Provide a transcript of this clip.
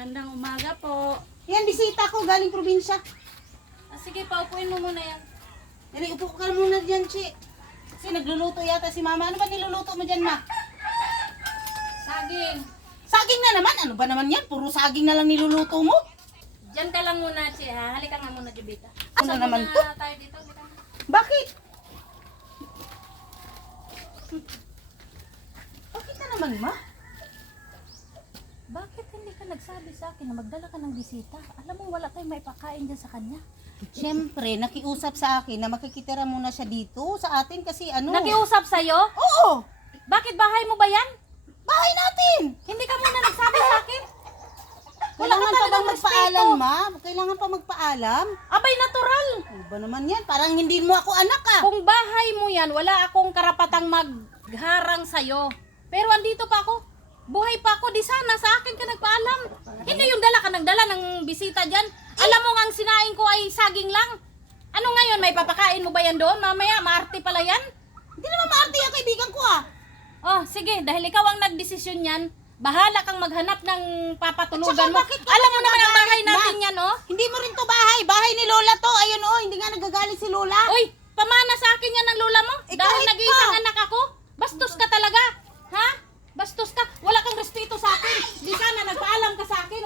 Magandang umaga po. Yan, bisita ko galing probinsya. Sige, paupuin mo muna yan. Yan, upo ka muna dyan, Chi. Kasi nagluluto yata si Mama. Ano ba niluluto mo dyan, Ma? Saging. Saging na naman. Ano ba naman yan? Puro saging na lang niluluto mo. Diyan ka lang muna, Chi, ha? Halika nga muna, Jubita. Ano naman to? Tayo dito. Halika na. Bakit? Bakit na naman, Ma? Bakit hindi ka nagsabi sa akin na magdala ka ng bisita? Alam mo, wala tayong maipakain dyan sa kanya. Siyempre, nakiusap sa akin na makikitira muna siya dito sa atin kasi ano. Nakiusap sa'yo? Oo! Bakit bahay mo ba yan? Bahay natin! Hindi ka muna nagsabi sa akin? Kailangan pa talagang bang magpaalam, respeto. Ma? Kailangan pa magpaalam? Abay, natural. Ano ba naman yan? Parang hindi mo ako anak, ah. Kung bahay mo yan, wala akong karapatang magharang sa'yo. Pero andito pa ako. Buhay pa ako, di sana sa akin ka nagpaalam. Hindi yung dala ka nagdala ng bisita dyan. Alam mo nga ang sinaing ko ay saging lang. Ano ngayon, may papakain mo ba yan doon? Mamaya, maarte pala yan? Hindi naman maarte yung kaibigan ko, ah. Oh, sige, dahil ikaw ang nagdesisyon yan, bahala kang maghanap ng papatulugan At saka, mo. bakit ka Alam mo naman naman ang bahay nagagalit, natin Ma? yan, oh. Hindi mo rin to bahay. Bahay ni Lola to. Ayun, oh. Hindi nga nagagalit si Lola. Uy, pamana sa akin yan ng lola mo? Eh, Dahil kahit nag-iisang pa. anak ako? Bastos ka talaga. Ha? Bastos ka. Wala kang respeto sa akin. Di sana nagpaalam ka sa akin.